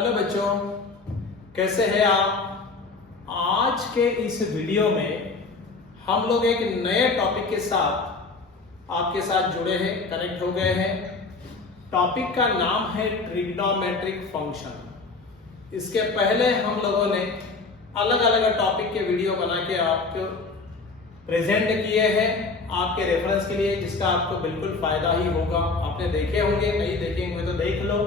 Hello बच्चों, कैसे हैं आप। आज के इस वीडियो में हम लोग एक नए टॉपिक के साथ आपके साथ जुड़े हैं, कनेक्ट हो गए हैं। टॉपिक का नाम है ट्रिग्नोमेट्रिक फंक्शन। इसके पहले हम लोगों ने अलग अलग टॉपिक के वीडियो बना के आपको प्रेजेंट किए हैं आपके रेफरेंस के लिए, जिसका आपको बिल्कुल फायदा ही होगा। आपने देखे होंगे, नहीं देखे होंगे तो देख लो।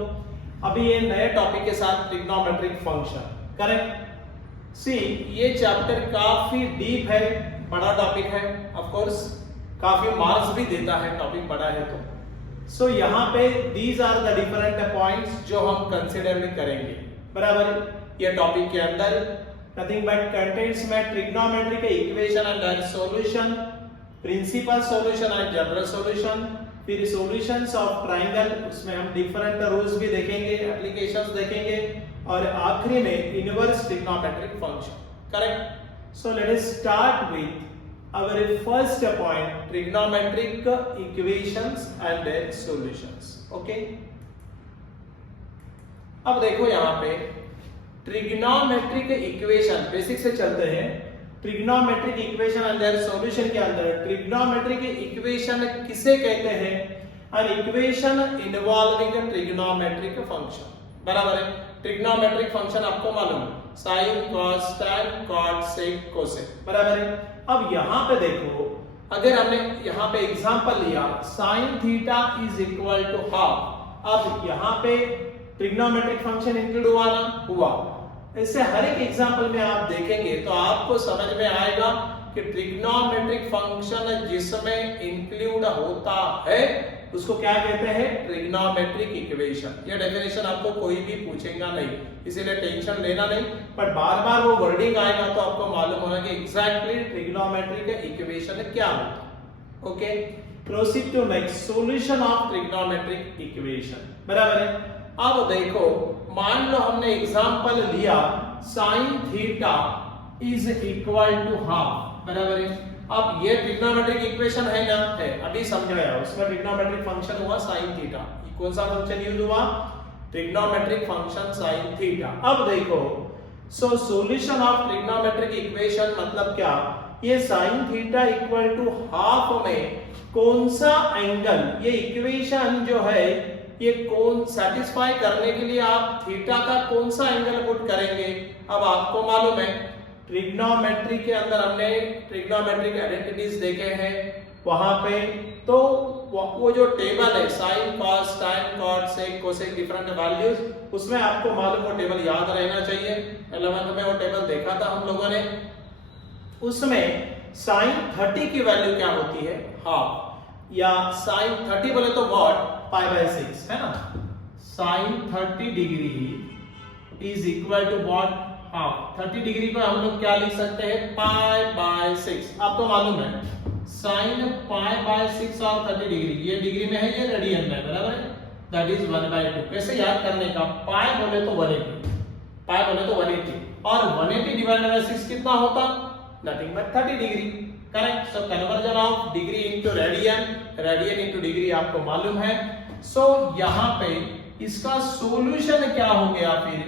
अभी ये नए टॉपिक के साथ ट्रिग्नोमेट्रिक फंक्शन, करेक्ट। सी, ये चैप्टर काफी डीप है, बड़ा टॉपिक है, ऑफ कोर्स काफी मार्क्स भी देता है, टॉपिक बड़ा है तो। सो यहाँ पे these are the different points जो हम कंसिडर में करेंगे, बराबर। ये टॉपिक के अंदर नथिंग बट कंटेंट्स में trigonometric equation and their solution, principal solution and general solution, फिर सॉल्यूशंस ऑफ ट्रायंगल, उसमें हम डिफरेंट रूल्स भी देखेंगे, एप्लीकेशंस देखेंगे, और आखिरी में inverse trigonometric function, correct. So let us start with our first point, trigonometric equations and their solutions. Okay, अब देखो यहाँ पे ट्रिग्नोमेट्रिक इक्वेशन, बेसिक से चलते हैं। Trigonometric equation and their solution के अंदर ट्रिग्नोमेट्रिक इक्वेशन किसे कहते हैं? An equation involving trigonometric function, बराबर है। ट्रिग्नोमेट्रिक फंक्शन आपको मालूम है, sin cos tan cot sec cosec, बराबर है। अब यहाँ पे देखो, अगर हमने यहाँ पे एग्जांपल लिया sin theta is equal to half, अब यहाँ पे ट्रिग्नोमेट्रिक फंक्शन इंक्लूड हुआ ना? हुआ। इससे हर एक एग्जांपल में आप देखेंगे तो आपको समझ में आएगा कि ट्रिग्नोमेट्रिक फंक्शन जिसमें इंक्लूड होता है उसको क्या कहते हैं? Trigonometric equation. ये डेफिनेशन आपको कोई भी पूछेगा नहीं, इसीलिए टेंशन लेना नहीं, पर बार बार वो वर्डिंग आएगा तो आपको मालूम होगा कि एग्जैक्टली ट्रिग्नोमेट्रिक इक्वेशन क्या होता है। Okay, proceed to next, solution of trigonometric equation, बराबर है। अब देखो, मान लो हमने एग्जांपल लिया sin theta is equal to half, बराबर है। अब ये ट्रिग्नोमेट्रिक इक्वेशन है ना? है, अभी समझाया, उसमें ट्रिग्नोमेट्रिक फंक्शन हुआ sin थीटा। कौन सा फंक्शन यूज हुआ? Trigonometric function sin theta. अब देखो, so solution of trigonometric equation मतलब क्या? ये sin theta equal to half में कौन सा एंगल, ये इक्वेशन जो है ये कौन सेटिस्फाई करने के लिए आप थीटा का कौन सा एंगल पुट करेंगे? अब आपको मालूम है ट्रिग्नोमेट्री के अंदर हमने ट्रिग्नोमेट्रिक आइडेंटिटीज देखे हैं वहां पे, तो वो जो टेबल है sin cos tan cot sec cosec different values, उसमें आपको मालूम वो टेबल याद रहना चाहिए। 11th में वो टेबल देखा था हम लोगों ने। उसमें sin 30 की वैल्यू क्या होती है? हाफ, या sin 30 बोले तो व्हाट? पाई बाय 6 है ना। sin 30 degree is equal to what? Half. 30 degree को हम लोग क्या लिख सकते हैं? Pi by 6। आपको मालूम है sin पाई बाय 6 और 30 डिग्री, ये डिग्री में है, ये रेडियन में, बराबर है। That is 1/2। कैसे याद करने का? पाई बोले तो 180, पाई बोले तो 180, और 180 डिवाइडेड बाय 6 कितना होता? Nothing but 30 degree, correct. So conversion of degree into radian, radian into degree आपको मालूम है। सो यहाँ पे इसका सॉल्यूशन क्या हो गया फिर?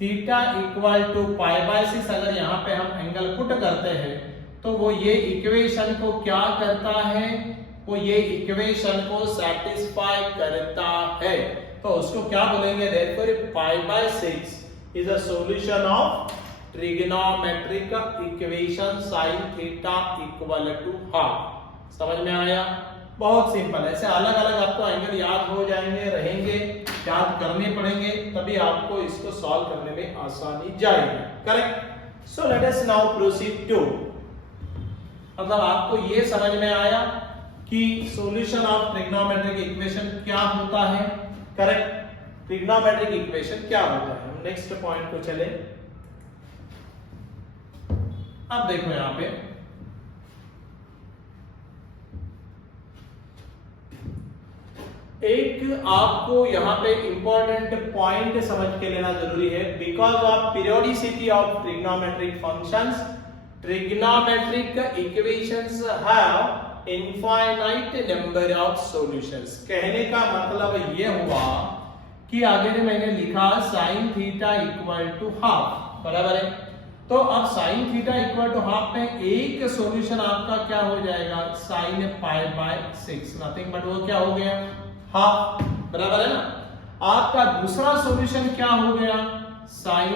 Theta equal to pi by 6। अगर यहाँ पे हम एंगल पुट करते हैं तो वो ये इक्वेशन को क्या करता है? वो ये इक्वेशन को सेटिस्फाई करता है, तो उसको क्या बोलेंगे? Therefore pi by 6 is a solution of trigonometric equation sin theta equal to half. समझ में आया? बहुत सिंपल। ऐसे अलग अलग आपको एंगल याद हो जाएंगे, रहेंगे, याद करने पड़ेंगे, तभी आपको इसको सॉल्व करने में आसानी जाएगी, correct. So let us now proceed to, मतलब आपको ये समझ में आया कि सॉल्यूशन ऑफ ट्रिग्नोमेट्रिक इक्वेशन क्या होता है, करेक्ट। ट्रिग्नोमेट्रिक इक्वेशन क्या होता है। हम नेक्स्ट पॉइंट को चले। अब देखो यहाँ पे एक आपको यहाँ पे इंपॉर्टेंट पॉइंट समझ के लेना जरूरी है। Because of periodicity of trigonometric functions, trigonometric equations have infinite number of solutions. कहने का मतलब ये हुआ कि आगे जो मैंने लिखा sin theta equal to half, बराबर है। तो अब sin theta equal to half में एक सॉल्यूशन आपका क्या हो जाएगा, sin pi by 6, nothing but वो क्या हो गया, हाफ, बराबर है ना। आपका दूसरा सॉल्यूशन क्या हो गया, sin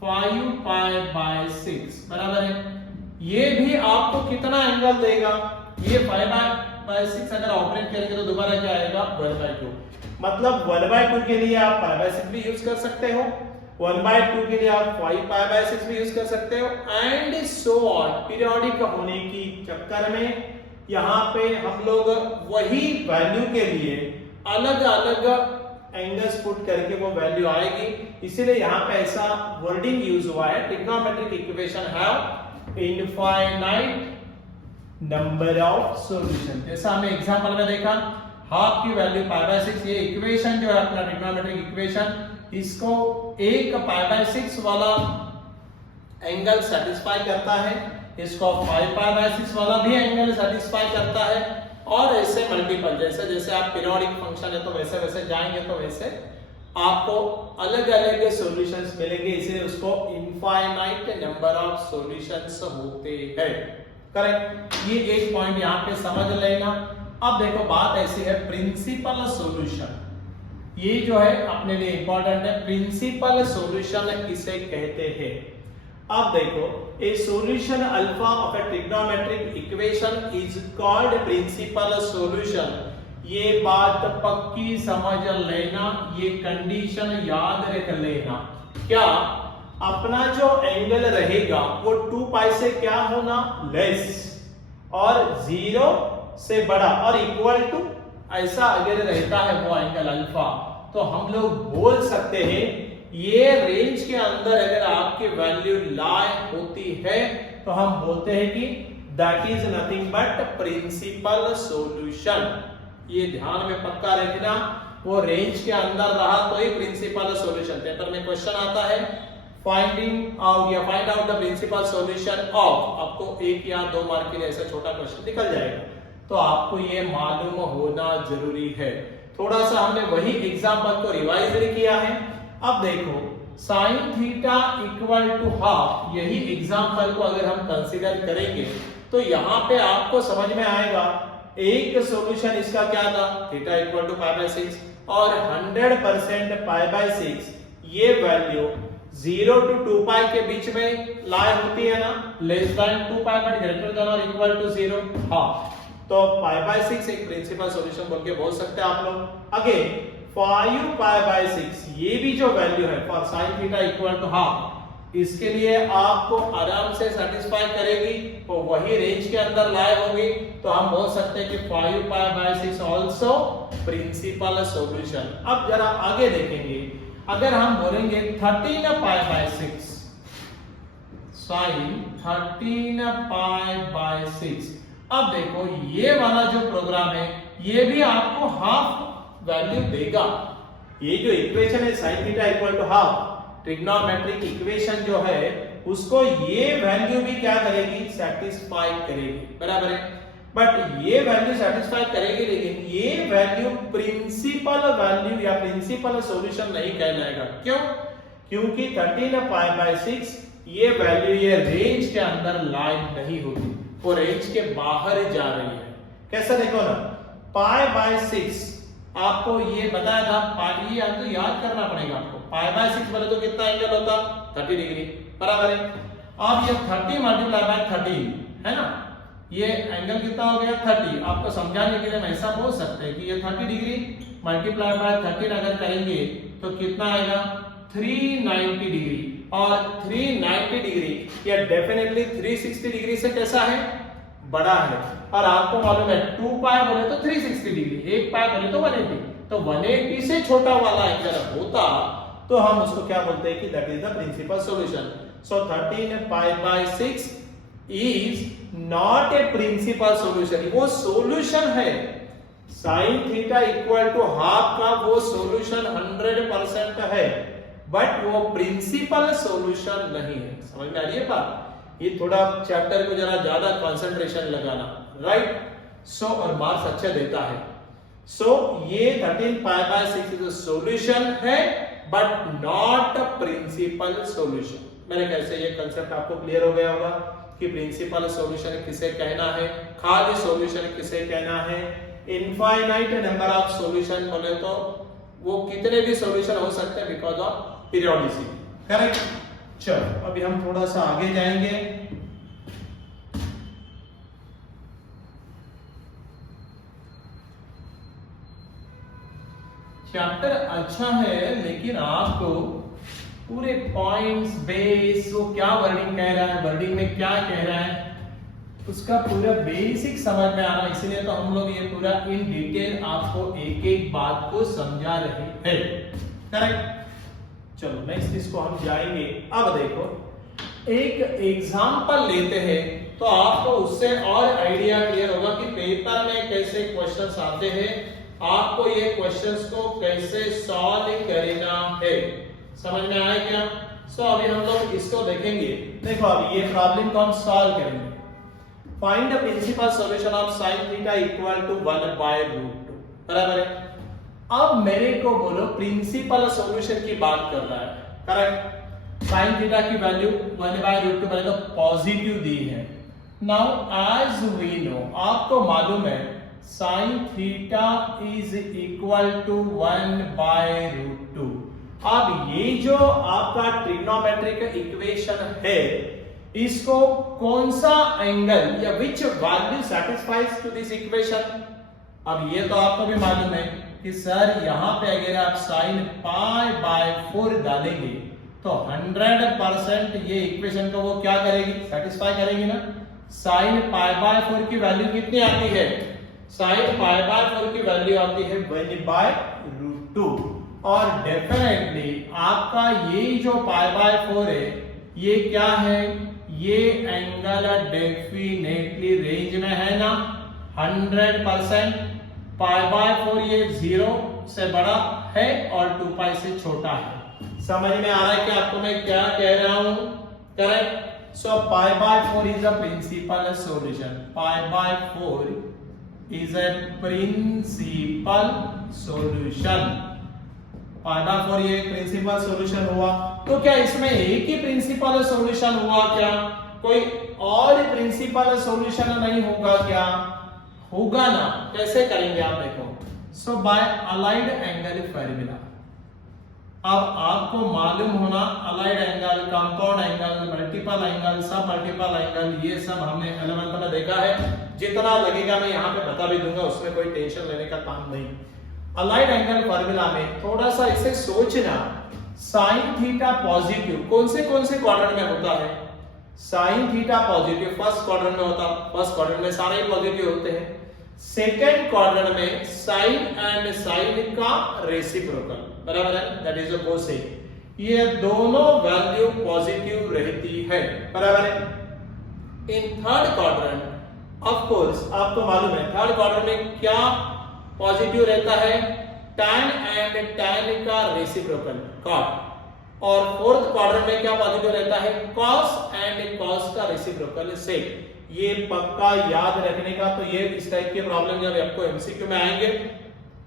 5 पाई बाय 6, बराबर है। ये भी आपको कितना एंगल देगा, ये 5 बाय 6 अगर ऑपरेट करेंगे तो दोबारा क्या आएगा, 1/2। मतलब 1/2 के लिए आप पाई बाय 6 भी यूज कर सकते हो, 1/2 के लिए आप 5 पाई बाय 6 भी यूज कर सकते हो, एंड सो ऑन। पीरियोडिक होने की चक्कर में यहाँ पे हम लोग वही वैल्यू के लिए अलग अलग एंगल्स पुट करके वो वैल्यू आएगी, इसीलिए यहाँ पे ऐसा वर्डिंग यूज हुआ है। Trigonometric equation have infinite number of solution. जैसा हमने एग्जांपल में देखा, हाफ की वैल्यू पाई बाय 6, ये इक्वेशन जो है अपना ट्रिग्नोमेट्रिक इक्वेशन, इसको एक पाई बाय 6 वाला एंगल सेटिस्फाई करता है, इसको 5 पाई बाय 6 वाला भी एंगल सेटिस्फाई करता है, और ऐसे मल्टीपल, जैसे जैसे आप पीरियोडिक फंक्शन है तो वैसे वैसे जाएंगे तो वैसे आपको अलग अलग सॉल्यूशंस मिलेंगे, इसलिए उसको इनफाइनाइट नंबर ऑफ सॉल्यूशंस होते हैं, करेक्ट। ये एक पॉइंट यहाँ पे समझ लेना। अब देखो बात ऐसी है, प्रिंसिपल सॉल्यूशन, ये जो है अपने लिए इंपॉर्टेंट है। प्रिंसिपल सॉल्यूशन किसे कहते हैं, अब देखो, a solution alpha of a trigonometric equation is called principal solution. ये बात पक्की समझ लेना, ये कंडीशन याद रख लेना। क्या अपना जो एंगल रहेगा वो 2 पाई से क्या होना, लेस, और 0 से बड़ा, और इक्वल टू, ऐसा अगर रहता है वो एंगल अल्फा, तो हम लोग बोल सकते हैं ये रेंज के अंदर अगर आपकी वैल्यू लाई होती है तो हम बोलते हैं कि that is nothing but principal solution. ये ध्यान में पक्का रखना, वो रेंज के अंदर रहा तो ही प्रिंसिपल सॉल्यूशन। पेपर में क्वेश्चन आता है फाइंडिंग आउट या find out the principal solution of, आपको 1 या 2 मार्क के लिए ऐसा छोटा क्वेश्चन निकल जाएगा, तो आपको ये मालूम होना जरूरी है। थोड़ा सा हमने वही एग्जांपल को रिवाइज भी किया है। अब देखो, sin theta equal to half, यही एग्जांपल को अगर हम कंसीडर करेंगे तो यहाँ पे आपको समझ में आएगा, एक सॉल्यूशन इसका क्या था, theta equal to pi by 6, और 100% पाई बाय 6, ये वैल्यू 0 to 2 पाई के बीच में लाई होती है ना, less than 2 pi but greater than और इक्वल टू 0, हाँ, तो पाई बाय 6 एक प्रिंसिपल सॉल्यूशन बोल के बोल सकते हैं आप लोग। अगेन 5 पाई बाय 6, ये भी जो वैल्यू है for sin theta equal to half, इसके लिए आपको आराम से सेटिस्फाई करेगी, तो वही रेंज के अंदर लाए होगी, तो हम बोल सकते हैं कि 5 pi by 6 also principal solution. अब जरा आगे देखेंगे, अगर हम बोलेंगे 13 pi by 6, sin 13 pi by 6, अब देखो ये वाला जो प्रोग्राम है ये भी आपको हाफ वैल्यू देगा। ये जो इक्वेशन है sin theta equal to half, trigonometric equation जो है उसको ये वैल्यू भी क्या करेगी, सेटिस्फाई करेगी, बराबर है। बट ये वैल्यू सेटिस्फाई करेगी, लेकिन ये वैल्यू प्रिंसिपल वैल्यू या प्रिंसिपल सॉल्यूशन नहीं कहलाएगा। क्यों? क्योंकि 13 पाई बाय 6 ये वैल्यू ये रेंज के अंदर लाई नहीं होगी, वो रेंज के बाहर जा रही है। कैसे देखो ना, पाई बाय 6 आपको ये बताया था, पाई या तो याद करना पड़ेगा आपको, पाई बाय 6 बोले तो कितना एंगल होता, 30 डिग्री, बराबर है। अब ये 30 मल्टीप्लाई बाय 13 है ना, ये एंगल कितना हो गया 30। आपको समझाने के लिए हम ऐसा बोल सकते हैं कि ये 30 डिग्री मल्टीप्लाई बाय 13 अगर करेंगे तो कितना आएगा 390 डिग्री, और 390 डिग्री ये डेफिनेटली 360 डिग्री से कैसा है, बड़ा है। और आपको मालूम है 2 पाई बोले तो 360 डिग्री, 1 पाई बोले तो 180, तो 180 से छोटा वाला एंगल होता तो हम उसको क्या बोलते हैं कि that is the principal solution. So 13 pi by 6 is not a principal solution, वो सॉल्यूशन है। sin theta equal to half का वो सॉल्यूशन 100% है, बट वो प्रिंसिपल सॉल्यूशन नहीं है। समझ में आ रही है बात? ये थोड़ा चैप्टर को जरा ज्यादा कंसंट्रेशन लगाना, राइट। सो और मार्क्स अच्छे देता है। सो ये 13 पाई बाय 6 इज सॉल्यूशन है but not a principal solution. मेरे ख्याल से ये कंसेप्ट आपको क्लियर हो गया होगा कि प्रिंसिपल सॉल्यूशन किसे कहना है, खाली सॉल्यूशन किसे कहना है। इनफाइनाइट नंबर ऑफ सॉल्यूशन बोले तो वो कितने भी सॉल्यूशन हो सकते हैं बिकॉज ऑफ पीरियोडिसिटी, करेक्ट। चलो अभी हम थोड़ा सा आगे जाएंगे। चैप्टर अच्छा है लेकिन आपको पूरे पॉइंट्स बेस वो क्या वर्डिंग कह रहा है, वर्डिंग में क्या कह रहा है उसका पूरा बेसिक समझ में आना, इसलिए तो हम लोग ये पूरा इन डिटेल आपको एक एक बात को समझा रहे हैं, करेक्ट। चलो नेक्स्ट इसको हम जाएंगे। अब देखो एक एग्जांपल लेते हैं तो आपको उससे और आइडिया क्लियर होगा कि पेपर में कैसे क्वेश्चंस आते हैं, आपको ये क्वेश्चंस को कैसे सॉल्व करना है। समझ में आया क्या? सो अभी हम लोग इसको देखेंगे। देखो अभी ये प्रॉब्लम को हम सॉल्व करेंगे। Find the principal solution of sin theta equal to 1/√2, बराबर है। अब मेरे को बोलो प्रिंसिपल सॉल्यूशन की बात कर रहा है, करेक्ट। sin थीटा की वैल्यू 1/√2 मैंने तो पॉजिटिव दी है। नाउ एज वी नो, आपको मालूम है sin theta is equal to 1/√2। अब ये जो आपका ट्रिग्नोमेट्रिक इक्वेशन है इसको कौन सा एंगल या which value satisfies to this equation. अब ये तो आपको भी मालूम है कि सर यहां पे अगर आप sin π/4 डालेंगे तो 100% ये इक्वेशन को वो क्या करेगी, सेटिस्फाई करेगी ना। sin π/4 की वैल्यू कितनी आती है, sin π/4 की वैल्यू आती है 1/√2 और डेफिनेटली आपका ये जो π/4 है ये क्या है, ये एंगल डेफिनेटली रेंज में है ना 100%। π/4 ये 0 से बड़ा है और 2π से छोटा है। समझ में आ रहा है कि आपको मैं क्या कह रहा हूं, correct. So π/4 is a principal solution, π/4 is a principal solution. π/4 ये प्रिंसिपल सॉल्यूशन हुआ। तो क्या इसमें एक ही प्रिंसिपल सॉल्यूशन हुआ क्या, कोई और प्रिंसिपल सॉल्यूशन नहीं होगा क्या? होगा ना। कैसे करेंगे आप देखो। सो बाय अलाइड एंगल फार्मूला। अब आपको मालूम होना allied angle, compound angle, multiple angle, सब मल्टीपल एंगल, ये सब हमने 11th में देखा है। जितना लगेगा मैं यहाँ पे बता भी दूंगा, उसमें कोई टेंशन लेने का काम नहीं। अलाइड एंगल फार्मूला में थोड़ा सा इसे सोचना, sin थीटा पॉजिटिव कौन से क्वाड्रेंट में होता है, sin theta positive first quadrant में होता, फर्स्ट क्वाड्रेंट में सारे ही पॉजिटिव होते हैं। सेकंड क्वाड्रेंट में sin एंड sin का रेसिप्रोकल, बराबर है, दैट इज अ कोसेक, ये दोनों वैल्यू पॉजिटिव रहती है, बराबर है। In third quadrant of course आपको मालूम है थर्ड क्वाड्रेंट में क्या पॉजिटिव रहता है, tan एंड tan का रेसिप्रोकल cot, और फोर्थ क्वाड्रेंट में क्या पॉजिटिव रहता है, cos एंड cos का रेसिप्रोकल sec। ये पक्का याद रखने का। तो ये इस टाइप के प्रॉब्लम जब आपको एमसीक्यू में आएंगे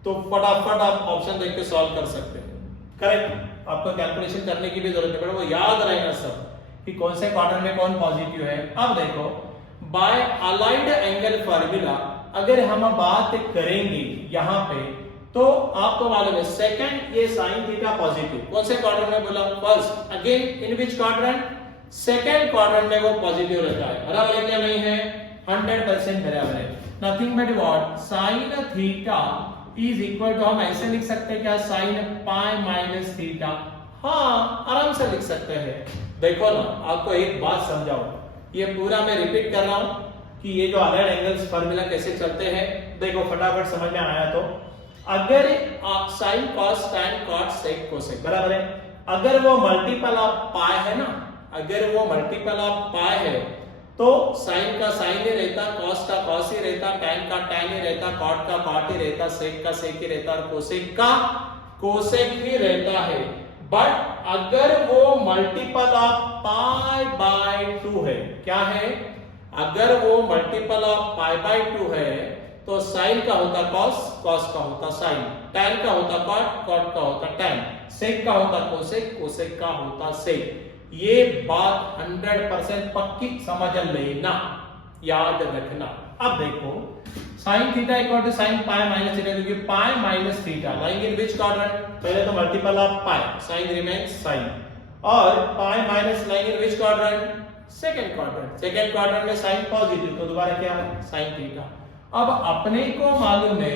तो फटाफट आप ऑप्शन देख के सॉल्व कर सकते हैं, करेक्ट। आपको कैलकुलेशन करने की भी जरूरत नहीं पड़ेगी, वो याद रहेगा सब कि कौन से क्वाड्रेंट में कौन पॉजिटिव है। अब देखो बाय अलाइड एंगल फार्मूला अगर हम बात करेंगे यहाँ पे तो आपको मालूम है सेकंड ये sin थीटा पॉजिटिव कौन से क्वाड्रेंट में बोला, first. Again in which quadrant, second quadrant में वो पॉजिटिव रहता है, बराबर है क्या नहीं है, 100% बराबर है। Nothing but what, sin theta is equal to, हम ऐसे लिख सकते हैं क्या, sin पाई माइनस थीटा। हाँ आराम से लिख सकते हैं। देखो ना आपको एक बात समझाओ, ये पूरा मैं रिपीट कर रहा हूं कि ये जो अलाइड एंगल्स फार्मूला कैसे चलते हैं, देखो फटाफट समझ में आया तो अगर sin cos tan cot sec cosec, बराबर है। अगर वो मल्टीपल ऑफ पाई है ना, अगर वो मल्टीपल ऑफ पाई है तो sin का sin ही रहता, cos का cos ही रहता, tan का tan ही रहता, cot का cot ही रहता, sec का sec ही रहता और cosec का cosec ही रहता है। बट अगर वो मल्टीपल ऑफ पाई बाय 2 है, क्या है, अगर वो मल्टीपल ऑफ पाई बाय 2 है तो साइन का होता कॉस, कॉस का होता साइन, टैन का होता कॉट, कॉट का होता टैन, सेक का होता कोसेक, कोसेक का होता सेक। ये बात 100% पक्की समझ लेना, याद रखना। अब देखो sin theta equal to sin pi minus theta, क्योंकि pi minus theta lying in which quadrant, पहले तो multiple of pi, sin remains sin, और pi minus lying in which quadrant, second quadrant, second quadrant में sin positive, तो दोबारा क्या है sin theta. अब अपने को मालूम है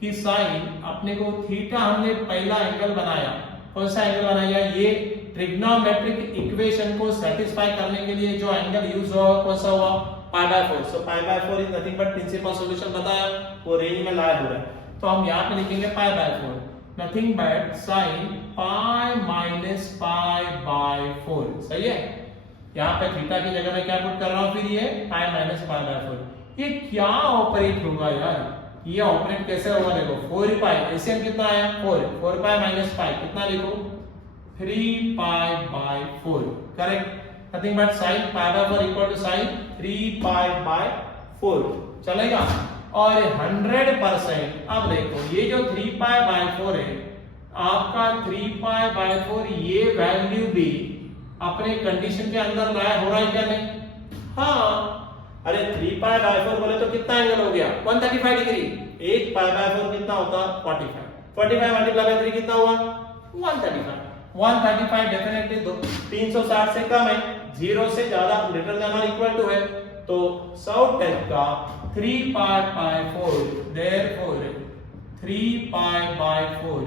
कि sin, अपने को थीटा हमने पहला एंगल बनाया, कौन सा एंगल बनाया, ये ट्रिग्नोमेट्रिक इक्वेशन को सेटिस्फाई करने के लिए जो एंगल यूज हुआ कौन सा हुआ, pi by 4। So pi by 4 is nothing but principal solution बताया, वो रेंज में लाया हुआ है, तो हम यहां पे लिखेंगे पाई by 4, nothing but sin pi minus pi by 4। सही है, यहां पे थीटा की जगह में क्या पुट कर रहा हूं, फिर ये पाई माइनस पाई बाय 4। ये क्या ऑपरेट होगा यार, ये ऑपरेट कैसे होगा, देखो 4 पाई, एलसीएम कितना आया 4, 4 पाई माइनस पाई कितना लिखो 3 pi by 4, correct, nothing but sin pi by 4 equal to sin 3 pi by 4, चलेगा। और 100%, अब देखो ये जो 3 पाई बाय 4 है आपका, 3 पाई बाय 4 ये वैल्यू भी अपने कंडीशन के अंदर लाया हो रहा है क्या नहीं, हाँ, अरे 3 पाई बाय 4 बोले तो कितना एंगल हो गया 135 डिग्री, 1 पाई बाय 4 कितना होता 45, 45 मल्टीप्लाई बाय 3 कितना हुआ 135, 135 डेफिनेटली 360 से कम है, 0 से ज्यादा ग्रेटर देन और इक्वल टू है, तो सॉल्व टाइप का 3 pi by 4, therefore 3 pi by 4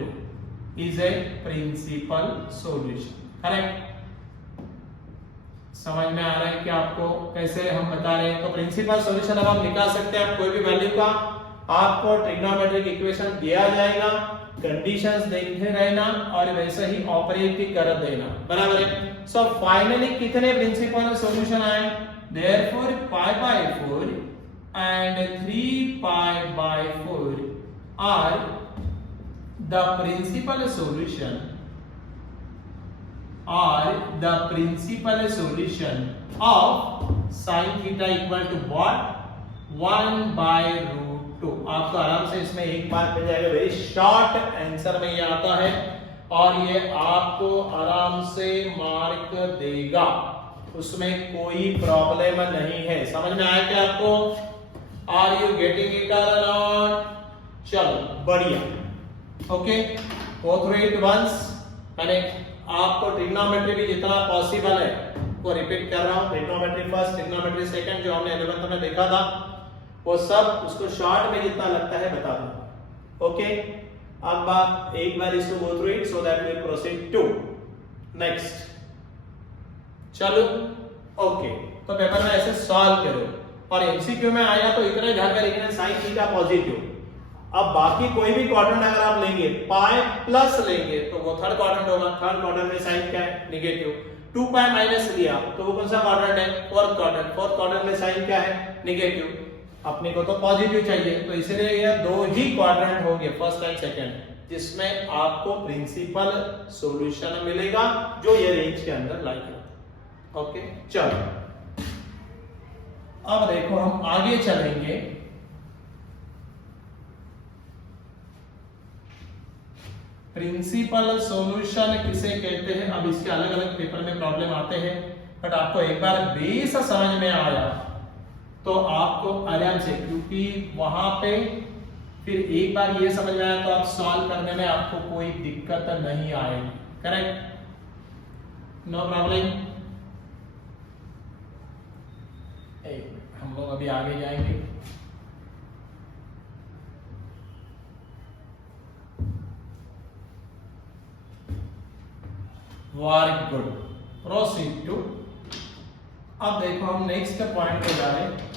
is a principal solution, correct. समझ में आ रहा है कि आपको कैसे हम बता रहे हैं, तो प्रिंसिपल सॉल्यूशन अब आप निकाल सकते हैं, कोई भी वैल्यू का आपको ट्रिग्नोमेट्रिक इक्वेशन दिया जाएगा, कंडीशंस देखते रहना और वैसे ही ऑपरेट भी कर देना, बराबर है। सो फाइनली कितने प्रिंसिपल सॉल्यूशन आए, therefore pi by 4 and 3 pi by 4 are the principal solution, are the principal solution of sin theta equal to what 1 by root 2। आपको आराम से इसमें एक बार मिल जाएगा, वेरी शॉर्ट आंसर में ये आता है और ये आपको आराम से मार्क देगा, उसमें कोई प्रॉब्लम नहीं है। समझ में आया क्या आपको, आर यू गेटिंग इट और नॉट, चलो बढ़िया, okay, go through it once. मैंने आपको ट्रिग्नोमेट्री भी जितना पॉसिबल है वो रिपीट कर रहा हूं, ट्रिग्नोमेट्री फर्स्ट, ट्रिग्नोमेट्री सेकंड जो हमने 11th में देखा था वो सब उसको शॉर्ट में जितना लगता है बता दूं, ओके। अब आप एक बार इसको go through it so that we proceed to next, चलो ओके। तो पेपर में ऐसे सॉल्व करो और एमसीक्यू में आया तो इतने ध्यान में रखना sin थीटा पॉजिटिव। अब बाकी कोई भी क्वाड्रेंट अगर आप लेंगे पाई प्लस लेंगे तो वो थर्ड क्वाड्रेंट होगा, थर्ड क्वाड्रेंट में साइन क्या है नेगेटिव, 2 पाई माइनस लिया तो वो कौन सा क्वाड्रेंट है फोर्थ क्वाड्रेंट, फोर्थ क्वाड्रेंट में साइन क्या है नेगेटिव, अपने को तो पॉजिटिव चाहिए, तो इसलिए ये दो ही क्वाड्रेंट होंगे फर्स्ट एंड सेकंड, जिसमें आपको प्रिंसिपल सॉल्यूशन मिलेगा जो ये रेंज के अंदर लाई करता है, ओके। चलो अब देखो हम आगे चलेंगे, प्रिंसिपल सॉल्यूशन किसे कहते हैं। अब इसके अलग अलग पेपर में प्रॉब्लम आते हैं, बट आपको एक बार बेस समझ में आया तो आपको आराम से, क्योंकि वहां पे फिर एक बार ये समझ में आया तो आप सॉल्व करने में आपको कोई दिक्कत नहीं आएगी, करेक्ट, नो प्रॉब्लम। हम लोग अभी आगे जाएंगे, वेरी गुड, प्रोसीड टू। अब देखो हम नेक्स्ट पॉइंट पे जा रहे हैं,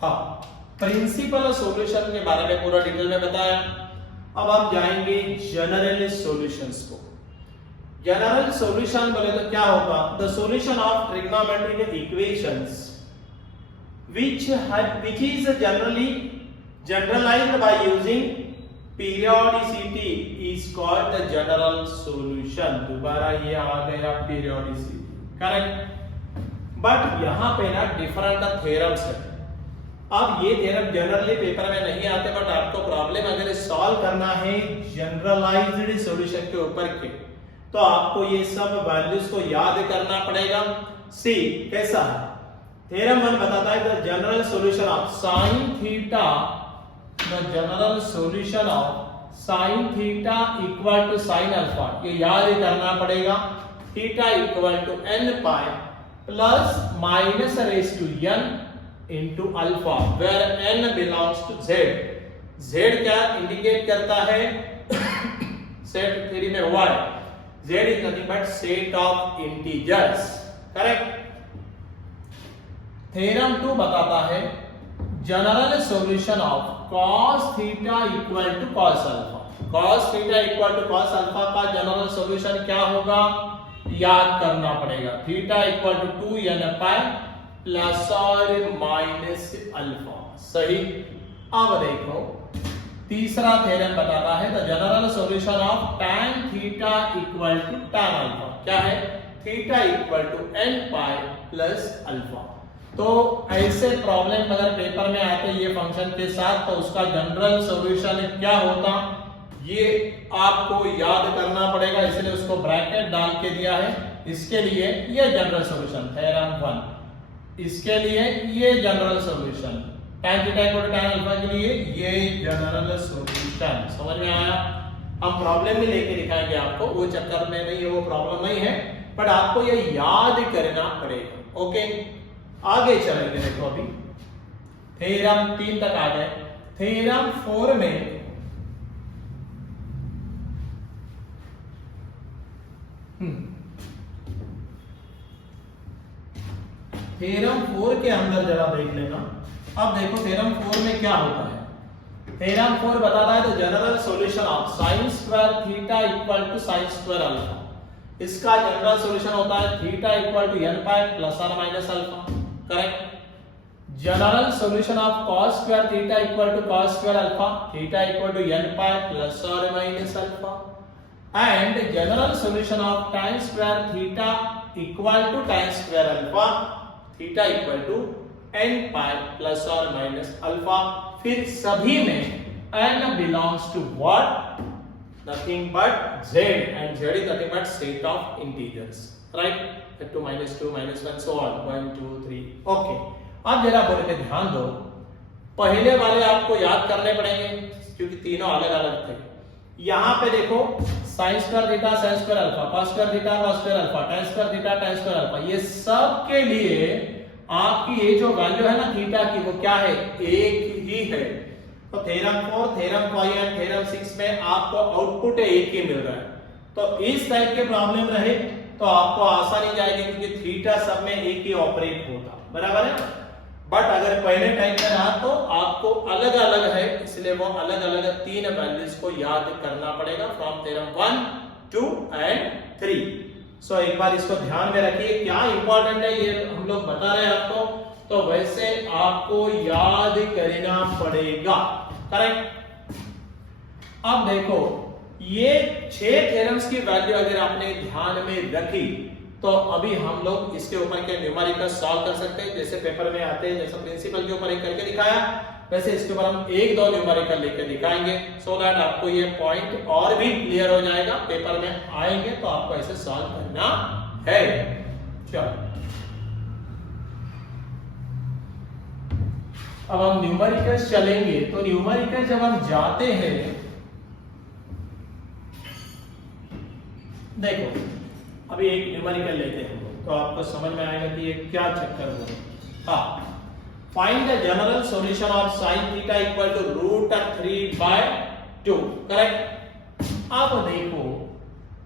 हाँ, प्रिंसिपल सॉल्यूशन के बारे में पूरा डिटेल में बताया। अब हम जाएंगे जनरल सॉल्यूशंस को। जनरल सॉल्यूशन बोले तो क्या होगा, the solution of trigonometric equations which is generalized by using periodicity is called the general solution। दोबारा ये आ गया periodicity, करेक्ट। बट यहां पे ना डिफरेंट थ्योरम्स है, अब ये थ्योरम जनरली पेपर में नहीं आते, बट आपको प्रॉब्लम अगर सॉल्व करना है जनरलाइज्ड सॉल्यूशन के ऊपर के, तो आपको ये सब वैल्यूज को याद करना पड़ेगा। सी कैसा है, थ्योरम 1 बताता है the general solution of sin theta, the general solution of sin theta equal to sin alpha, ये याद करना पड़ेगा। Theta equal to n pi plus minus raise to n into alpha, where n belongs to z। z क्या indicate करता है set theory में y, z is nothing but set of integers, करेक्ट। Theorem 2 बताता है general solution of cos theta equal to cos alpha. cos theta equal to cos alpha का general solution क्या होगा, याद करना पड़ेगा। Theta equal to 2n pi plus और माइनस अल्फा, सही। अब देखो तीसरा थ्योरम बताता है the general solution of tan theta equal to tan alpha, क्या है, theta equal to n pi plus alpha. तो ऐसे प्रॉब्लम अगर पेपर में आते ये फंक्शन के साथ, तो उसका जनरल सॉल्यूशन क्या होता, ये आपको याद करना पड़ेगा, इसलिए उसको ब्रैकेट डाल के दिया है। इसके लिए ये जनरल सॉल्यूशन थ्योरम 1, इसके लिए ये general solution, tan theta equal to tan alpha के लिए ये जनरल सॉल्यूशन। समझ में आया? हम प्रॉब्लम में लेके दिखाएंगे आपको, वो चक्कर में नहीं है, वो प्रॉब्लम नहीं है, बट आपको ये याद करना पड़ेगा। ओके, आगे चलेंगे। देखो अभी थ्योरम 3 तक आ गए। थ्योरम 4 में थ्योरम 4 के अंदर जरा देख लेना। अब देखो थ्योरम 4 में क्या होता है। थ्योरम 4 बताता है the general solution of sin square theta equal to sin square alpha. इसका जनरल सॉल्यूशन होता है theta equal to n pi plus और minus alpha, correct. General solution of cos square theta equal to cos square alpha, theta equal to n pi plus और minus alpha. And general solution of tan square theta equal to tan square alpha, theta equal to n pi plus और minus alpha. फिर सभी में n belongs to what, nothing but z, and z is nothing but set of integers, right, up to -2 -1 so on, 1 2 3। Okay, अब जरा बोले पे ध्यान दो, पहले वाले आपको याद करने पड़ेंगे क्योंकि तीनों अलग अलग थे। यहां पे देखो sin square theta sin square alpha, cos square theta cos square alpha, tan square theta tan square alpha, ये सब के लिए आपकी ये जो वैल्यू है ना थीटा की, वो क्या है, एक ही है। तो थ्योरम 4 थ्योरम 5 एंड थ्योरम 6 में आपको आउटपुट एक ही मिल रहा है। तो इस टाइप के प्रॉब्लम रहे तो आपको आसानी जाएगी क्योंकि थीटा सब में एक ही ऑपरेट होता, बराबर है। बट अगर पहले टाइप में रहा तो आपको अलग अलग है, इसलिए वो अलग अलग 3 वैल्यूज को याद करना पड़ेगा फ्रॉम थ्योरम 1 2 एंड 3। सो एक बार इसको ध्यान में रखिए, क्या इंपॉर्टेंट है ये हम लोग बता रहे हैं आपको, तो वैसे आपको याद करना पड़ेगा, करेक्ट। अब देखो ये 6 थ्योरम्स की वैल्यू अगर आपने ध्यान में रखी तो अभी हम लोग इसके ऊपर के न्यूमेरिकल सॉल्व कर सकते हैं, जैसे पेपर में आते हैं, जैसे प्रिंसिपल के ऊपर एक करके दिखाया, वैसे इसके ऊपर हम 1-2 न्यूमेरिकल लेकर दिखाएंगे, सो दैट आपको ये पॉइंट और भी क्लियर हो जाएगा। पेपर में आएंगे तो आपको ऐसे सॉल्व करना है। चलो अब हम न्यूमेरिकल चलेंगे। तो न्यूमेरिकल जब हम जाते हैं, देखो अभी एक न्यूमेरिकल लेते हैं तो आपको समझ में आएगा कि ये क्या चक्कर हो। हाँ, find the general solution of sin theta equal to √3/2, correct. अब देखो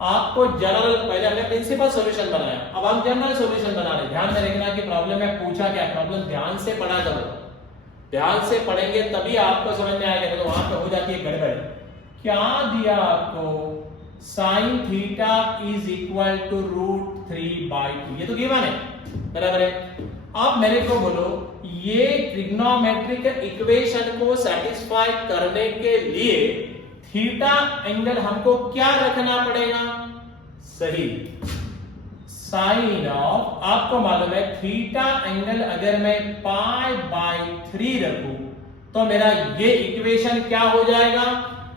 आपको जनरल, पहले हमने प्रिंसिपल सॉल्यूशन बनाया, अब हम जनरल सॉल्यूशन बना रहे हैं। ध्यान में रखना कि प्रॉब्लम में पूछा क्या, प्रॉब्लम ध्यान से पढ़ा करो, ध्यान से पढ़ेंगे तभी आपको समझ में आएगा। तो वहां पे हो जाती है गड़बड़। क्या दिया आपको, sin theta is equal to √3/2, ये तो गिवन है, बराबर है। अब मेरे को बोलो ये ट्रिग्नोमेट्रिक इक्वेशन को सेटिस्फाई करने के लिए थीटा एंगल हमको क्या रखना पड़ेगा, सही साइन ऑफ, आपको मालूम है थीटा एंगल अगर मैं पाई बाय 3 रखूं तो मेरा ये इक्वेशन क्या हो जाएगा,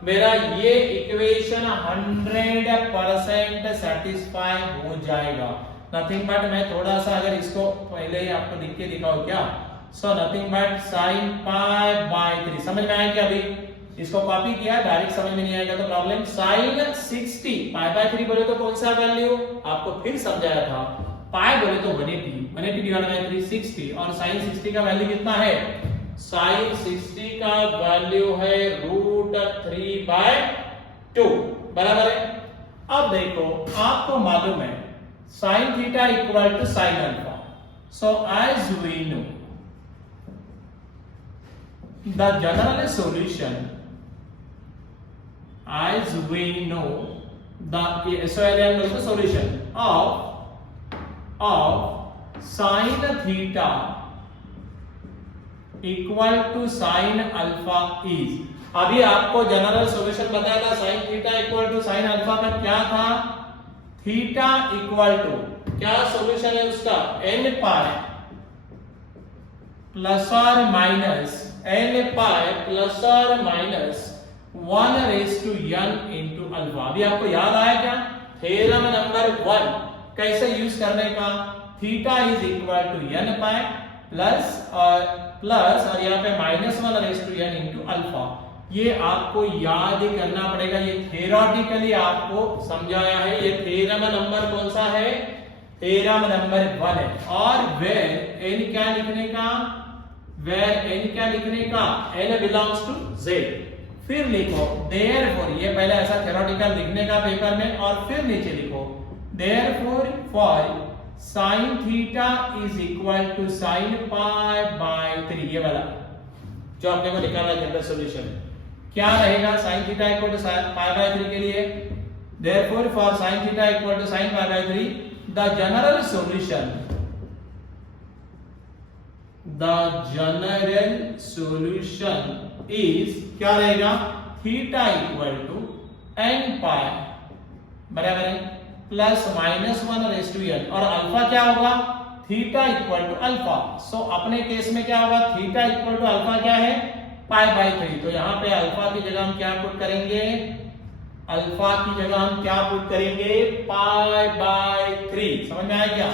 मेरा ये इक्वेशन 100% सेटिस्फाई हो जाएगा। नथिंग बट मैं थोड़ा सा अगर इसको पहले ही आपको लिख के दिखाऊं क्या, सो nothing but sign pi by 3, समझ में आया क्या? अभी इसको कॉपी किया, डायरेक्ट समझ में नहीं आएगा तो प्रॉब्लम। साइन 60 पाई बाय 3 बोले तो कौन सा वैल्यू आपको फिर समझाया था, पाई बोले तो 180 डिवाइड बाय 3 60, और साइन 60 का वैल्यू कितना है, साइन 60 का वैल्यू है √3/2, बराबर है। अब देखो आपको मालूम है sine theta equal to sine alpha, so as we know the general solution, as we know the solution of sin theta equal to sin alpha is, अभी आपको जनरल सॉल्यूशन बताया था sine theta equal to sine alpha का क्या था, theta equal to क्या solution है उसका, n पाई प्लस और माइनस n पाई प्लस और माइनस 1/n into अल्फा। अभी आपको याद आया क्या, थ्योरम नंबर 1 कैसे यूज करने का, theta is equal to n pi plus और यहाँ पे -1/n into अल्फा। ये आपको याद ही करना पड़ेगा, ये थ्योरेटिकली आपको समझाया है। ये थ्योरम नंबर कौन सा है, थ्योरम नंबर 1 है। और वेयर n क्या लिखने का, where n क्या लिखने का, n belongs to z। फिर लिखो therefore, ये पहले ऐसा थ्योरेटिकल लिखने का पेपर में, और फिर नीचे लिखो therefore for sin theta is equal to sin pi by 3, ये वाला जो आपने को निकाला है जनरल सॉल्यूशन क्या रहेगा, sin theta equal to pi by 3 के लिए therefore for sin theta equal to sin pi by 3 the general solution is क्या रहेगा, थीटा इक्वल टू n पाई बराबर है प्लस -1/n, और अल्फा क्या होगा, थीटा इक्वल टू अल्फा। सो अपने केस में क्या होगा, थीटा इक्वल टू अल्फा क्या है, पाई बाय 3। तो यहाँ पे अल्फा की जगह हम क्या पुट करेंगे, अल्फा की जगह हम क्या पुट करेंगे, पाई बाय 3। समझ में आया क्या,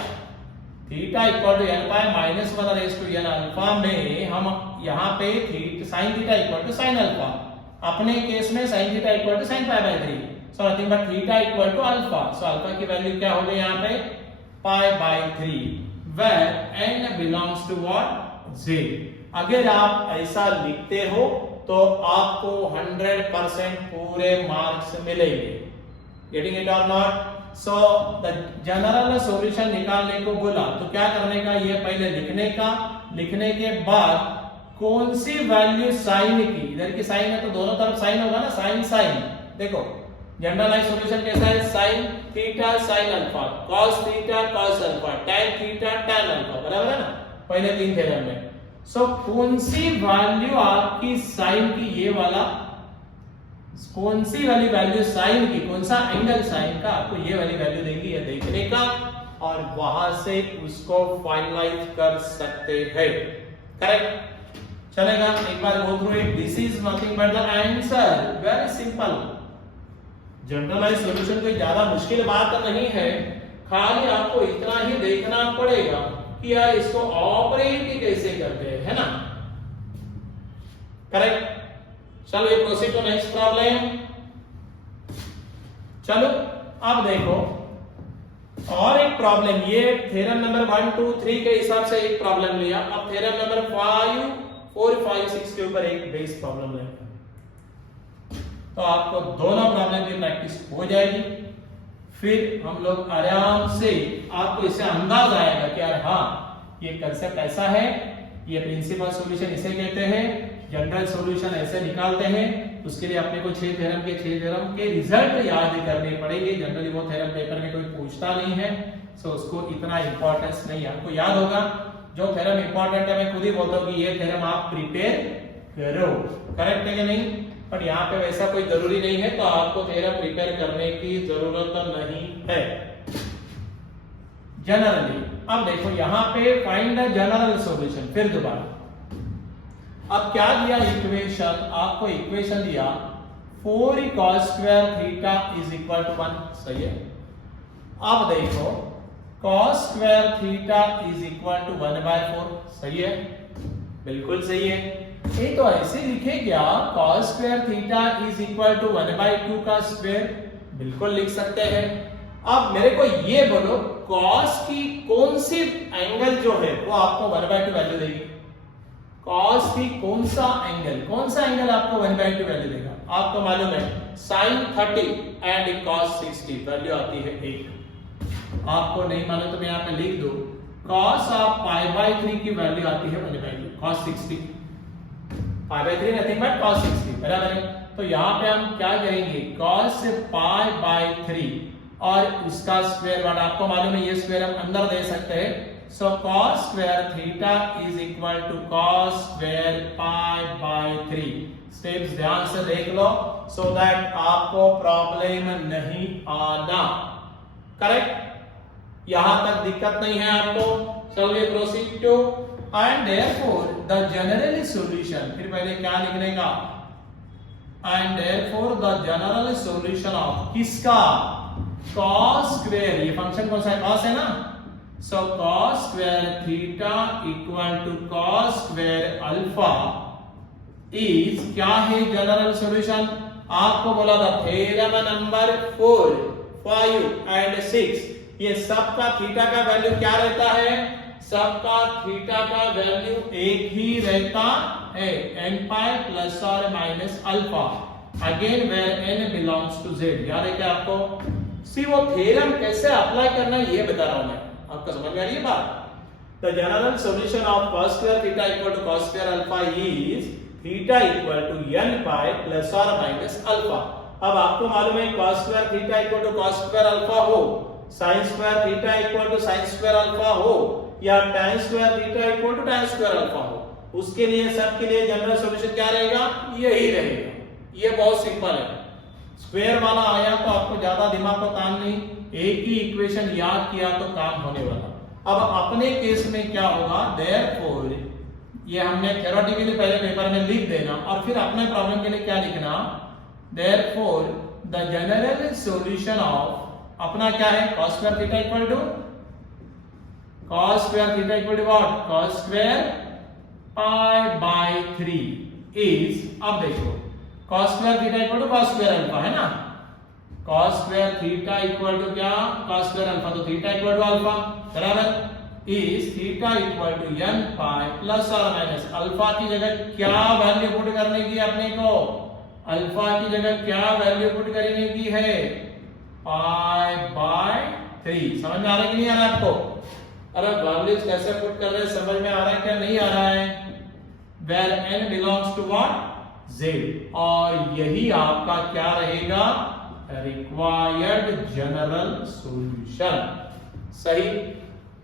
theta equal to n pi -1/n alpha में हम यहाँ पे sine theta equal to sine alpha, अपने केस में sine theta equal to sine pi by 3, so nothing but theta equal to alpha. So alpha की वैल्यू क्या हो गई यहाँ पे, pi by 3, where n belongs to what, z। अगर आप ऐसा लिखते हो तो आपको 100% पूरे मार्क्स मिलेंगे। गेटिंग इट और not? So the general solution निकालने को बोला तो क्या करने का, ये पहले लिखने का, लिखने के बाद कौन सी वैल्यू साइन की, इधर की साइन है तो दोनों तरफ साइन होगा ना, साइन साइन। देखो जनरलाइज सॉल्यूशन कैसा है, sine theta sine alpha, cos theta cos alpha, tan theta tan alpha, बराबर है ना, पहले 3 थ्योरम में। सो कौन सी वैल्यू आपकी साइन की, ये वाला कौन सी वाली वैल्यू साइन की, कौन सा एंगल साइन का, आपको ये वाली वैल्यू देंगी, ये देखने का, और वहां से उसको फाइनलाइज कर सकते हैं। करेक्ट चलेगा, एक बार go through it. This is nothing but the answer, very simple. Generalize solution कोई ज्यादा मुश्किल बात नहीं है, खाली आपको इतना ही देखना पड़ेगा कि यार इसको ऑपरेट कैसे करते हैं, है ना। करेक्ट, चलो ये प्रोसीड टू नेक्स्ट प्रॉब्लम। चलो अब देखो और एक प्रॉब्लम, ये थ्योरम नंबर 1 2 3 के हिसाब से एक प्रॉब्लम लिया। अब थ्योरम नंबर 5 4 5 6 के ऊपर एक बेस प्रॉब्लम लेंगे, तो आपको दोनों प्रॉब्लम की प्रैक्टिस हो जाएगी। फिर हम लोग आराम से, आपको इससे अंदाज आएगा कि यार हाँ ये कंसेप्ट ऐसा है, ये प्रिंसिपल सॉल्यूशन इसे कहते हैं, जनरल सॉल्यूशन ऐसे निकालते हैं। उसके लिए अपने को 6 थ्योरम के रिजल्ट याद करने पड़ेंगे। जनरली वो थ्योरम पेपर में कोई पूछता नहीं है, सो उसको इतना इंपॉर्टेंस नहीं है, आपको याद होगा। जो थ्योरम इंपॉर्टेंट है मैं खुद ही बोलता हूँ कि ये थ्योरम आप प्रिपेयर करो, करेक्ट है कि नहीं। बट यहाँ पे वैसा कोई जरूरी नहीं है, तो आपको थ्योरम प्रिपेयर करने की जरूरत नहीं है। जनरली। अब देखो यहाँ पे फाइंड द जनरल सॉल्यूशन, फिर दोबारा। अब क्या दिया इक्वेशन, आपको इक्वेशन दिया 4 cos square theta is equal to 1, सही है। अब देखो cos square theta is equal to 1/4, सही है, बिल्कुल सही है। ये तो ऐसे लिखे क्या, cos square theta is equal to 1/2 का स्क्वायर, बिल्कुल लिख सकते हैं। अब मेरे को ये बोलो cos की कौन सी एंगल जो है वो आपको 1/2 वैल्यू देगी, cos की कौन सा एंगल आपको 1/2 वैल्यू देगा। आपको मालूम है sin 30 एंड cos 60 वैल्यू आती है 1। आपको नहीं मालूम तो मैं यहाँ पे लिख दो, cos ऑफ π/3 की वैल्यू आती है 1/2, cos 60, π/3 नथिंग बट cos 60, बराबर है। तो यहाँ पे हम क्या करेंगे, cos π/3 और उसका स्क्वायर वर्ड, आपको मालूम है ये स्क्वायर हम अंदर दे सकते हैं। So cos square theta is equal to cos square π/3। Steps ध्यान से देख लो सो दैट आपको प्रॉब्लम नहीं आना, करेक्ट, यहां तक दिक्कत नहीं है आपको। चलो we proceed to and therefore the general solution, फिर पहले क्या लिखने का, and therefore the general solution of किसका, cos स्क्वायर, ये फंक्शन कौन सा है, cos है ना, so cos square theta equal to cos square alpha is क्या है जनरल सॉल्यूशन। आपको बोला था थ्योरम नंबर 4, 5 एंड 6, ये सबका थीटा का वैल्यू क्या रहता है, सबका थीटा का वैल्यू एक ही रहता है, n पाई प्लस और minus alpha, again where n belongs to z। याद है क्या आपको, सी वो थ्योरम कैसे अप्लाई करना है ये बता रहा हूं मैं, आपको समझ में आ रही है बात। The general solution of cos square theta equal to cos square alpha is theta equal to n pi plus और माइनस अल्फा। अब आपको मालूम है cos square theta equal to cos square alpha हो, sin square theta equal to sin square alpha हो, या tan square theta equal to tan square alpha हो, उसके लिए सब के लिए जनरल सॉल्यूशन क्या रहेगा, यही रहेगा। ये बहुत सिंपल है, स्क्वायर वाला आया तो आपको ज्यादा दिमाग को काम नहीं, एक ही इक्वेशन याद किया तो काम होने वाला। अब अपने केस में क्या होगा, देयरफॉर ये हमने थ्योरेटिकली पहले पेपर में लिख देना और फिर अपने प्रॉब्लम के लिए क्या लिखना, therefore the general solution of अपना क्या है, cos square theta equal to cos square theta equal to what, cos square π/3 is, अब देखो cos square theta equal to cos square alpha है ना, cos square theta equal to क्या, cos square alpha, तो theta equal to alpha, बराबर, is theta equal to n pi plus और minus alpha की जगह क्या वैल्यू पुट करने की अपने को, अल्फा की जगह क्या वैल्यू पुट करने की है, π/3। समझ में आ रहा है कि नहीं आ रहा है आपको, अरे वैल्यूज कैसे पुट कर रहे हैं, समझ में आ रहा है क्या नहीं आ रहा है, where n belongs to what, z, और यही आपका क्या रहेगा, रिक्वायर्ड जनरल सॉल्यूशन, सही।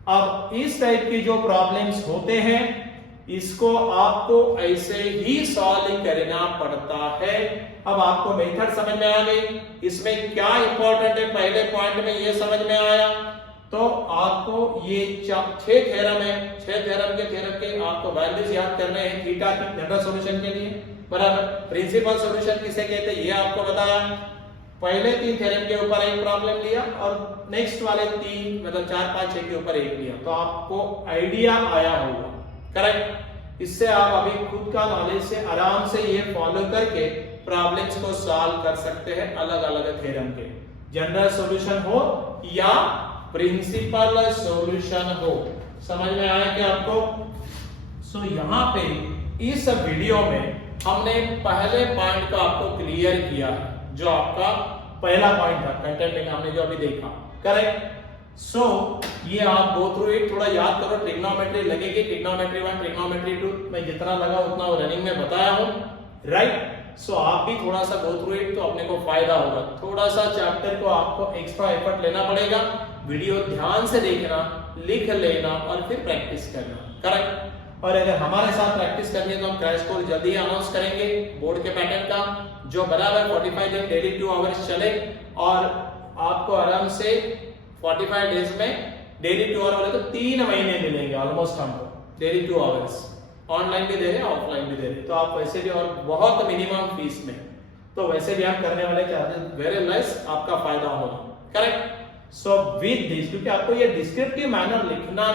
अब इस टाइप के जो प्रॉब्लम्स होते हैं इसको आपको ऐसे ही सॉल्व करना पड़ता है। अब आपको मेथड समझ में आ गई, इसमें क्या इंपॉर्टेंट है, पहले पॉइंट में ये समझ में आया तो आपको ये 6 थ्योरम है, 6 थ्योरम के आपको वैल्यूज याद करने हैं थीटा की जनरल सॉल्यूशन के लिए, बराबर। प्रिंसिपल सॉल्यूशन किसे कहते हैं ये आपको बताया, पहले 3 थ्योरम के ऊपर एक प्रॉब्लम लिया और नेक्स्ट वाले 3 मतलब 4, 5, 6 के ऊपर एक लिया, तो आपको आइडिया आया होगा, करेक्ट। इससे आप अभी खुद का नॉलेज से आराम से ये फॉलो करके प्रॉब्लम्स को सॉल्व कर सकते हैं, अलग अलग थ्योरम के, जनरल सॉल्यूशन हो या प्रिंसिपल सॉल्यूशन हो। समझ में आया क्या आपको? सो यहाँ पे इस वीडियो में हमने पहले पॉइंट को आपको क्लियर किया है, जो आपका पहला पॉइंट था कंटेंट में हमने जो अभी देखा, करेक्ट। सो ये आप गो थ्रू इट, थोड़ा याद करो, ट्रिग्नोमेट्री लगेगी, ट्रिग्नोमेट्री 1, ट्रिग्नोमेट्री 2, मैं जितना लगा उतना रनिंग में बताया हूं, राइट। सो आप भी थोड़ा सा गो थ्रू इट तो अपने को फायदा होगा, थोड़ा सा चैप्टर को आपको एक्स्ट्रा एफर्ट लेना पड़ेगा, वीडियो ध्यान से देखना, लिख लेना और फिर प्रैक्टिस करना, करेक्ट। और अगर हमारे साथ प्रैक्टिस करनी है तो हम क्रैश कोर्स जल्दी अनाउंस करेंगे बोर्ड के पैटर्न का, जो बराबर 45 दिन डेली 2 आवर्स चले और आपको आराम से 45 डेज में डेली 2 आवर बोले तो 3 महीने मिलेंगे ऑलमोस्ट हमको, डेली 2 आवर्स। ऑनलाइन भी दे रहे हैं, ऑफलाइन भी दे रहे हैं, तो आप वैसे भी और बहुत मिनिमम फीस में, तो वैसे भी आप करने वाले चार्जेस वेरी लेस, आपका फायदा होगा, करेक्ट। सो विद दिस, क्योंकि आपको ये डिस्क्रिप्टिव मैनर लिखना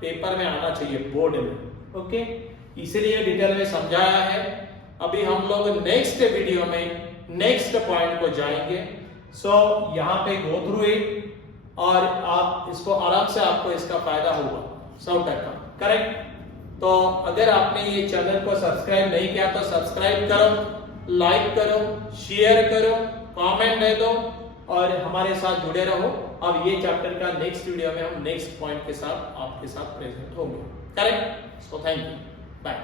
पेपर में आना चाहिए बोर्ड में, ओके, इसीलिए डिटेल में समझाया है। अभी हम लोग नेक्स्ट वीडियो में नेक्स्ट पॉइंट को जाएंगे। सो यहाँ पे गो थ्रू इट, और आप इसको आराम से, आपको इसका फायदा होगा 100%, करेक्ट। तो अगर आपने ये चैनल को सब्सक्राइब नहीं किया तो सब्सक्राइब करो, लाइक करो, शेयर करो, कमेंट दे दो और हमारे साथ जुड़े रहो। अब ये चैप्टर का नेक्स्ट वीडियो में हम नेक्स्ट पॉइंट के साथ आपके साथ प्रेजेंट होंगे, correct. So thank you, bye.